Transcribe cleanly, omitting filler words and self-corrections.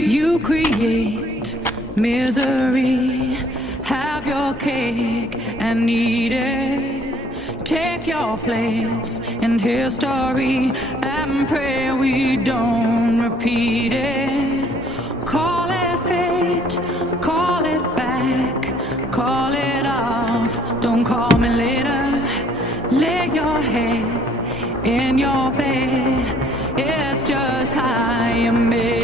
You create misery, have your cake and eat it. Take your place in history and pray we don't repeat it. Call it fate, call it back, call it off, don't call me later. Lay your head in your bed, it's just how you made.